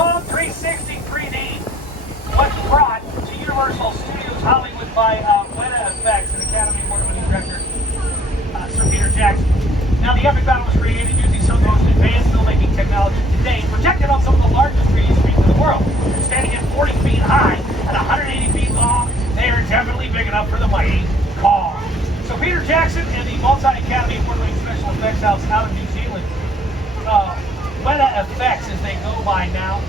Kong 360 3D was brought to Universal Studios Hollywood by Weta Effects and Academy Award-winning director Sir Peter Jackson. Now, the epic battle was created using some of the most advanced filmmaking technology today, projected on some of the largest 3D screens in the world. Standing at 40 feet high and 180 feet long, they are definitely big enough for the mighty Kong. So Peter Jackson and the multi-Academy Award-winning special effects house out of New Zealand, Weta Effects as they go by now,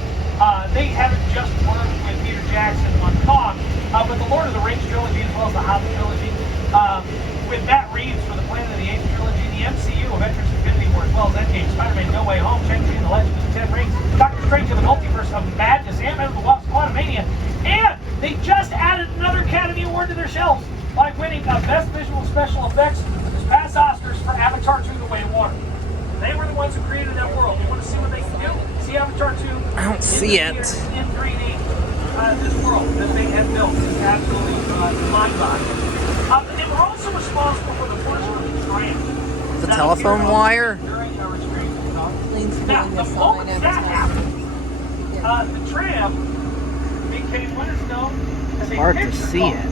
they haven't just worked with Peter Jackson on Kong, but the Lord of the Rings trilogy as well as the Hobbit trilogy, with Matt Reeves for the Planet of the Apes trilogy, the MCU, Avengers Infinity War, as well as Endgame, Spider-Man No Way Home, Shang-Chi and the Legend of the Ten Rings, Doctor Strange and the Multiverse of Madness, Ant-Man and the Wasp, Quantumania, and they just added another Academy Award to their shelves by winning Best Visual Special Effects this past Oscars for Avatar 2: The Way of Water. They were the ones who created that world. You want to see what they can do? See Avatar 2? I don't see it. In 3D. This world that they have built is absolutely mind-boggling. They were also responsible for the portion of the tram. The telephone wire? During our restrictions. Now, The moment that happened, the tram became what is known as a Hard to picture see car. it.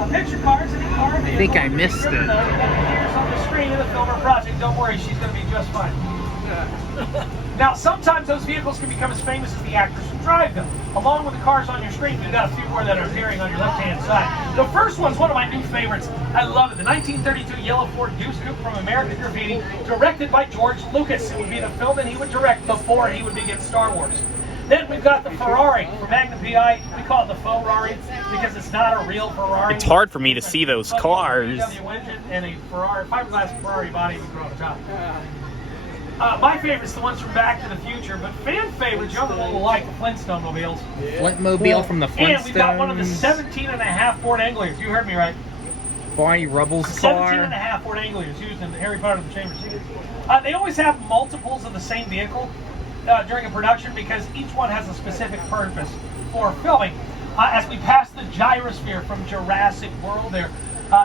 A picture car is an in-car vehicle. I think I missed it. Here's on the screen of the Filmer Project. Don't worry, she's going to be just fine. Now, sometimes those vehicles can become as famous as the actors who drive them. Along with the cars on your screen, we've got a few more that are appearing on your left-hand side. The first one's one of my new favorites. I love it. The 1932 yellow Ford Goose Coupe from American Graffiti, directed by George Lucas. It would be the film that he would direct before he would begin Star Wars. Then we've got the Ferrari from Magnum PI. We call it the faux Ferrari because it's not a real Ferrari. It's hard for me to see those cars. A VW engine and a Ferrari, fiberglass Ferrari body we throw on top. My favorite's the ones from Back to the Future, but fan favorites, young people like the Flintstone mobiles. Flintmobile from the Flintstones. And we've got one of the 17.5 Ford Angliers. You heard me right. Barney Rubble's 17.5 car. Ford Angliers used in Harry Potter and the Chamber of Secrets. They always have multiples of the same vehicle during a production because each one has a specific purpose for filming. As we pass the gyrosphere from Jurassic World there.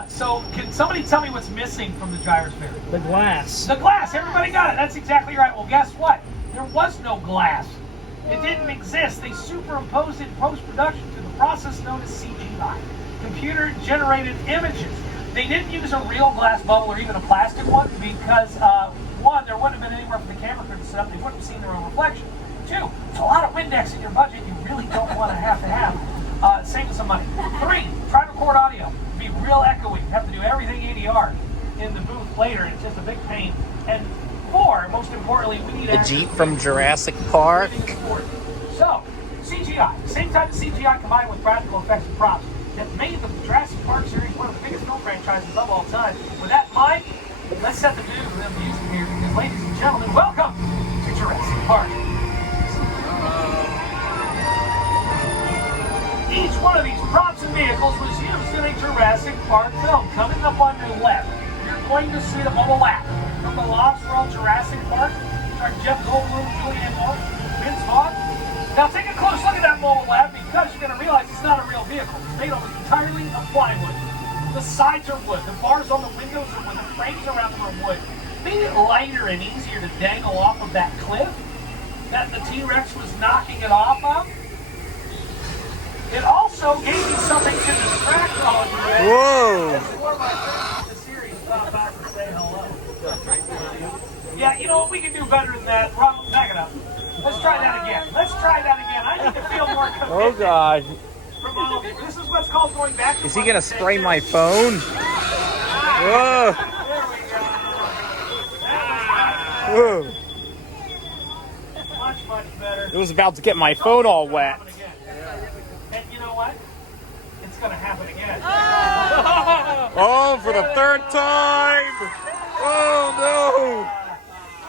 So can somebody tell me what's missing from the gyrosphere? The glass. The glass. Everybody got it. That's exactly right. Well, guess what? There was no glass. It didn't exist. They superimposed it in post-production through the process known as CGI, computer-generated images. They didn't use a real glass bubble or even a plastic one because, one, there wouldn't have been anywhere for the camera crew to set up. They wouldn't have seen their own reflection. Two, it's a lot of Windex in your budget you really don't want to have. Saving some money. Three, try to record audio. Be real echoey. You have to do everything ADR in the booth later. It's just a big pain. And four, most importantly, we need The Jeep from Jurassic Park. So, CGI. The same type of CGI combined with practical effects and props that made the Jurassic Park series one of the biggest film franchises of all time. With that in mind, let's set the mood with the music here. Because, ladies and gentlemen, welcome to Jurassic Park. Each one of these props and vehicles was used in a Jurassic Park film. Coming up on your left, you're going to see the mobile lab from the Lost World Jurassic Park. Our Jeff Goldblum, Julianne Moore, Vince Vaughn. Now take a close look at that mobile lab because you're going to realize it's not a real vehicle. It's made almost entirely of plywood. The sides are wood. The bars on the windows are wood. The frames around them are wood. Made it lighter and easier to dangle off of that cliff that the T-Rex was knocking it off of. It also gave you something to distract all of you. Whoa! Before my friends in the series stop out and say hello. Yeah, you know what? We can do better than that. Ron, back it up. Let's try that again. I need to feel more commitment. Oh God! From all of you. This is what's called going back to Is he what gonna we said spray to my us. phone? Whoa! There we go. Whoa! Much better. It was about to get my phone all wet. And you know what? It's going to happen again. Oh, for the third time! Oh no!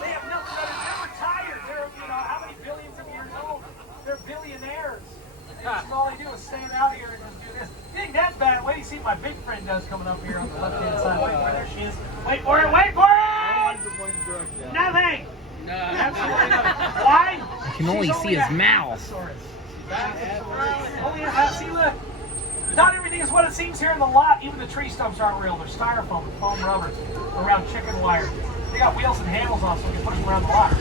They have nothing better. They're retired. They're, how many billions of years old? They're billionaires. And all they do is stand out here and just do this. You think that's bad? Wait, you see what my big friend does coming up here on the left-hand side. Wait for it. There she is. Wait for it. Wait for it! Nothing. No, absolutely nothing. Why? I can only see his mouth. See, look. Not everything is what it seems here in the lot. Even the tree stumps aren't real. They're styrofoam and foam rubbers around chicken wire. They got wheels and handles on so we can push them around the lot.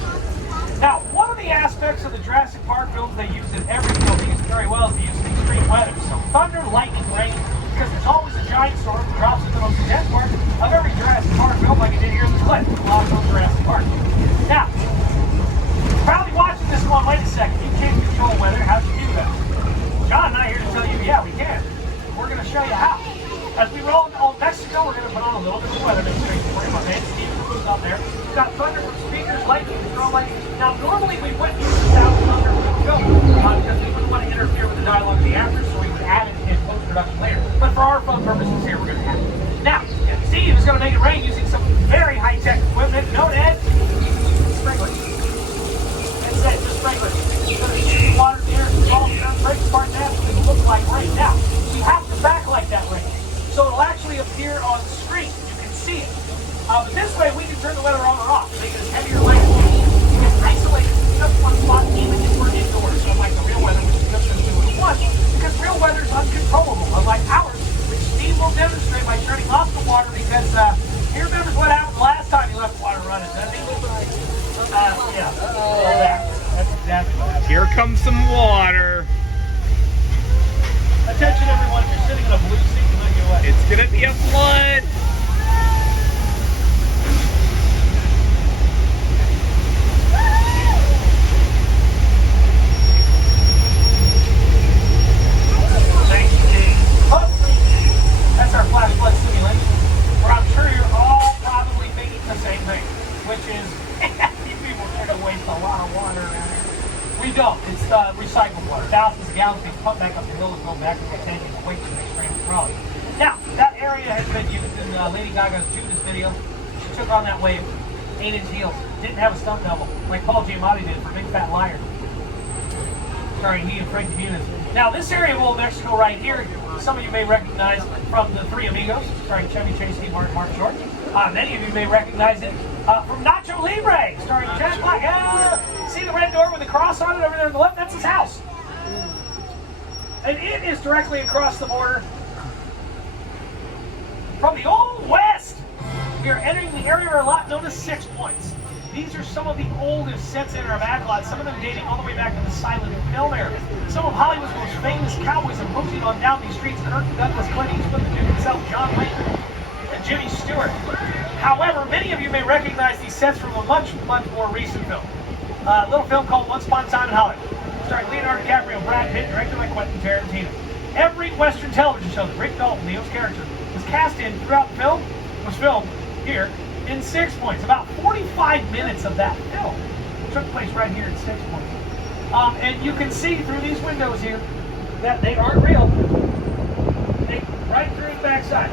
Now, one of the aspects of the Jurassic Park films they use in every film. They use it very well as they use in extreme weather. So thunder, lightning, rain, because there's always a giant storm that drops into the most intense part of every Jurassic Park film, like it did here in the clip. A lot of Jurassic Park. Now, probably watching this one, wait a second, you can't control weather, how'd you do that? John and I are here to tell you, yeah, we can. We're going to show you how. As we roll into Old Mexico, we're going to put on a little bit of weather demonstration for you. My man Steve Cruz out there. We've got thunder from speakers, lightning, drone lightning. Now, normally we wouldn't use the sound of thunder when we go, because we wouldn't want to interfere with the dialogue of the actors, so we would add it in post-production later. But for our fun purposes here, we're going to add it. Now, Steve is going to make it rain using some very high-tech equipment known as sprinklers. That's it, just sprinklers. It's going to shoot water in the air, all down, break apart that, and it'll look like rain. Now, we have to backlight that rain, so it'll actually appear on the screen. You can see it. But this way, we can turn the weather on or off, make it a heavier light. You can isolate it in just one spot, even if we're indoors. So like the real weather, which is just going to do it at once, because real weather is uncontrollable, unlike ours, which Steve will demonstrate by turning off the water, because he remembers what happened last time he left the water running, doesn't he? Yeah, all that. That's exactly what happened. Here comes some water. Attention everyone, if you're sitting in a blue seat, you might get wet. It's gonna be a flood. Thank you, Dave. That's our flash flood simulation, where I'm sure you're all probably thinking the same thing, which is, these people are going to waste a lot of water around here. We don't. It's recycled water. Thousands of gallons being pumped back up the hill and go back to the tank and away from the extreme quality. Now, that area has been used in Lady Gaga's Judas video. She took on that wave, 8-inch heels. Didn't have a stunt double, like Paul Giamatti did for Big Fat Liar. Starring he and Frankie Muniz. Now, this area of Old Mexico right here, some of you may recognize from The Three Amigos, starring Chevy Chase, Steve Martin, Mark Short. Many of you may recognize it from Nacho Libre, starring Jack Black. See the red door with the cross on it over there on the left? That's his house. And it is directly across the border from the Old West. We are entering the area of our lot known as 6 Points. These are some of the oldest sets in our backlot, some of them dating all the way back to the silent film era. Some of Hollywood's most famous cowboys are posting on down these streets: Kirk Douglas, Clint Eastwood, the Duke himself, John Wayne, and Jimmy Stewart. However, many of you may recognize these sets from a much, much more recent film. A little film called Once Upon a Time in Hollywood, starring Leonardo DiCaprio, Brad Pitt, directed by Quentin Tarantino. Every Western television show that Rick Dalton, Neo's character, was cast in throughout the film was filmed here in 6 Points. About 45 minutes of that film took place right here in 6 Points. And you can see through these windows here that they aren't real. They right through the backside.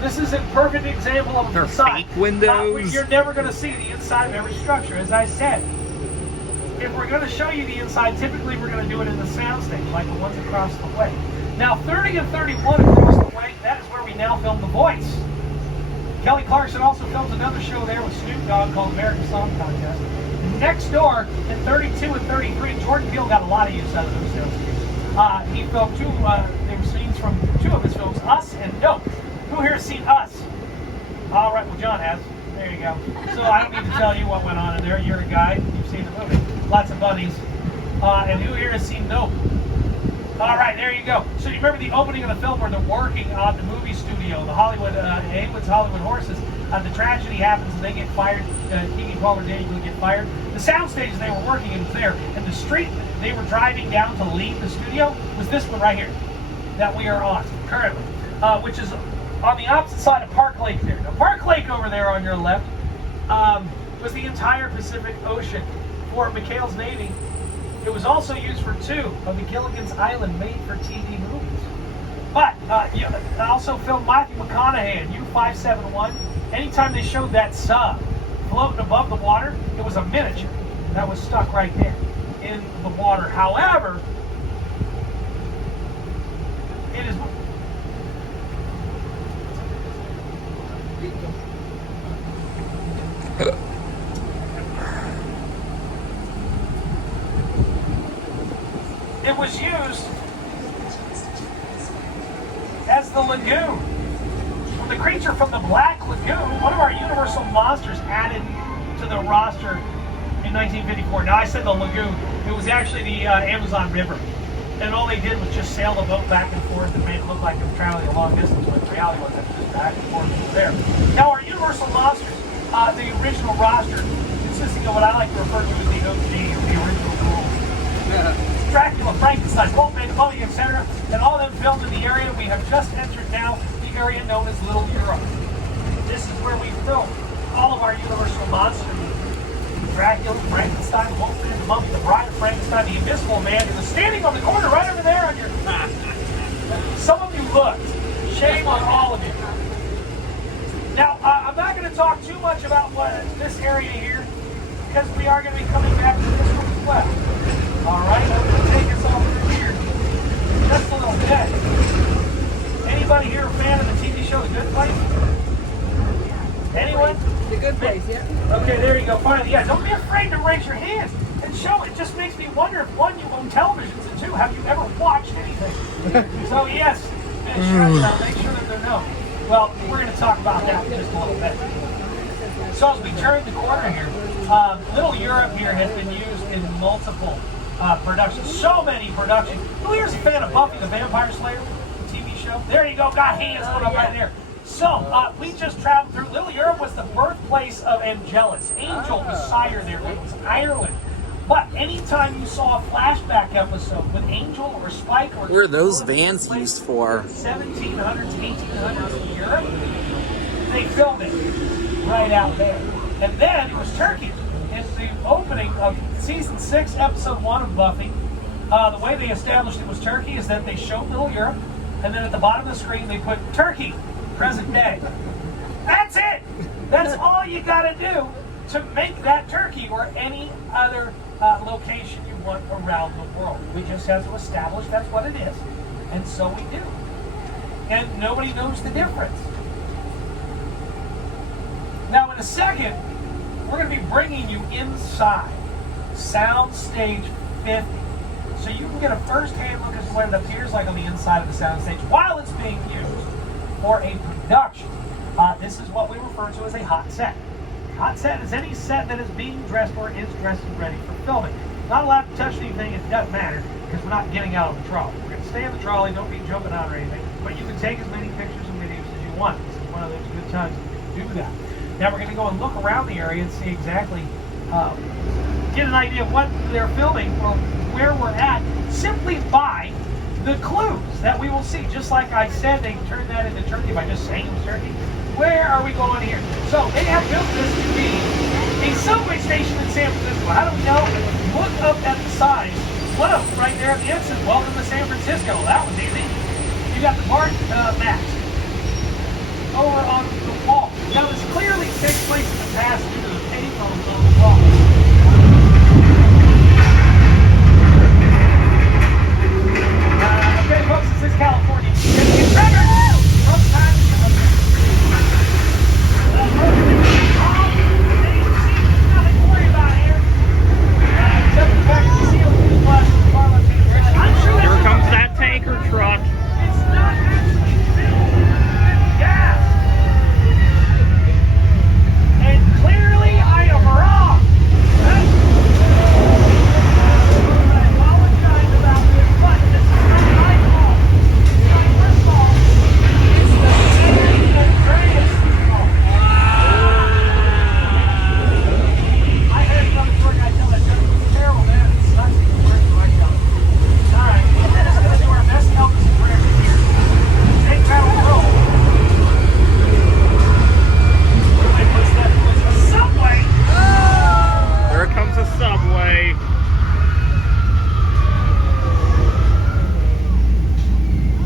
This is a perfect example of a They're facade. fake windows. You're never going to see the inside of every structure, as I said. If we're going to show you the inside, typically we're going to do it in the soundstage, like the ones across the way. Now, 30 and 31 across the way, that is where we now film The Voice. Kelly Clarkson also films another show there with Snoop Dogg called American Song Contest. Next door, in 32 and 33, Jordan Peele got a lot of use out of those films. He filmed there were scenes from 2 of his films, Us and Nope. Who here has seen Us? All right, well, John has. There you go. So I don't need to tell you what went on in there. You're a guy. You've seen the movie. Lots of buddies. And who here has seen Nope? All right, there you go. So you remember the opening of the film where they're working on the movie studio, the Hollywood, Haywood's Hollywood Horses. The tragedy happens and they get fired. Kiki Palmer Daniel get fired. The sound stages they were working in was there. And the street they were driving down to leave the studio was this one right here that we are on currently, which is on the opposite side of Park Lake there. Now, Park Lake over there on your left was the entire Pacific Ocean for McHale's Navy. It was also used for 2 of the Gilligan's Island made-for-TV movies. But I also filmed Matthew McConaughey in U-571. Anytime they showed that sub floating above the water, it was a miniature that was stuck right there in the water. However, it is... It was used as the lagoon. From the creature from the Black Lagoon, one of our Universal monsters added to the roster in 1954. Now I said the lagoon. It was actually the Amazon River. And all they did was just sail the boat back and forth and made it look like it was traveling a long distance, but the reality was it was just back and forth over there. Now our Universal Monsters, the original roster, consisting of what I like to refer to as the OG, the original rules. Dracula, Frankenstein, Wolfman, Mummy, etc. And all of them filmed in the area. We have just entered now the area known as Little Europe. This is where we filmed all of our Universal Monsters. Dracula, Frankenstein, Wolfman, the Mummy, the Bride of Frankenstein, the Invisible Man, who was standing on the corner right over there on your... Some of you looked. Shame on all of you. Now, I'm not going to talk too much about this area here, because we are going to be coming back to this one as well. All right, I'm going to take us all through here just a little bit. Anybody here a fan of the TV show The Good Place? Anyone? The Good Place, yeah. Okay, there you go. Finally, yeah. Don't be afraid to raise your hands and show it. It just makes me wonder if one, you own televisions, and two, have you ever watched anything? So yes, make sure that they're known. Well, we're going to talk about that in just a little bit. So as we turn the corner here, Little Europe here has been used in multiple productions. So many productions. Who here's a fan of Buffy the Vampire Slayer, the TV show? There you go. Got hands going up right there. So, we just traveled through. Little Europe was the birthplace of Angelus. Angel was sire there. It was Ireland. But anytime you saw a flashback episode with Angel or Spike or... What are those vans used for? 1700s, 1800s in Europe, they filmed it right out there. And then it was Turkey. In the opening of season 6, episode 1 of Buffy, the way they established it was Turkey is that they showed Little Europe, and then at the bottom of the screen they put Turkey. Present day. That's it. That's all you got to do to make that Turkey or any other location you want around the world. We just have to establish that's what it is. And so we do. And nobody knows the difference. Now in a second, we're going to be bringing you inside Soundstage 50. So you can get a first-hand look at what it appears like on the inside of the soundstage while it's being used for a production. This is what we refer to as a hot set. Hot set is any set that is being dressed or is dressed and ready for filming. Not allowed to touch anything, it doesn't matter, because we're not getting out of the trolley. We're going to stay in the trolley, don't be jumping out or anything, but you can take as many pictures and videos as you want. This is one of those good times to do that. Now we're going to go and look around the area and see exactly, get an idea of what they're filming or where we're at, simply by the clues that we will see. Just like I said, they turned that into Turkey by just saying Turkey. Where are we going here? So they have built this to be a subway station in San Francisco. How do we know? Look up at the sign. Whoa, right there at the end says, "Welcome to San Francisco." That was easy. You got the Bart mask over on the wall. Now this clearly takes place in the past due to the payphones on the wall. Okay, folks, this is California. Get triggered from time to time. Nothing to worry about here. Except the fact that the seal is flushed with far left hand. I'm sure Here comes that tanker truck. it's not actually filled with gas. And clearly I am wrong. I apologize about this, but this is not my fault. My first fault. It's the Andreas' fault. I had another tour guy tell that joke. It was terrible, man. It sucks that you weren't the right guy. All right, well, we're just going to do our best to help us in prayer here. Take battle roll. Everybody puts that towards a subway. There comes a subway.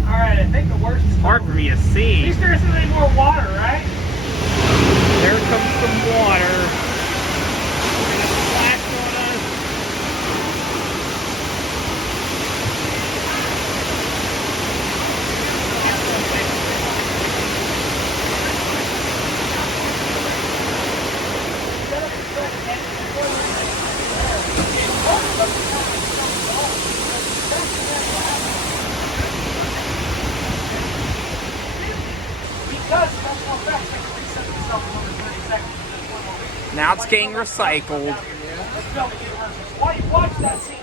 All right, I think the worst is Hard for me to At see. least there isn't any more water, right? There comes some water. It's gonna splash on us. Because special effects, they can reset themselves in under 30 seconds. Now it's getting recycled. film at Universal. So while you watch that scene,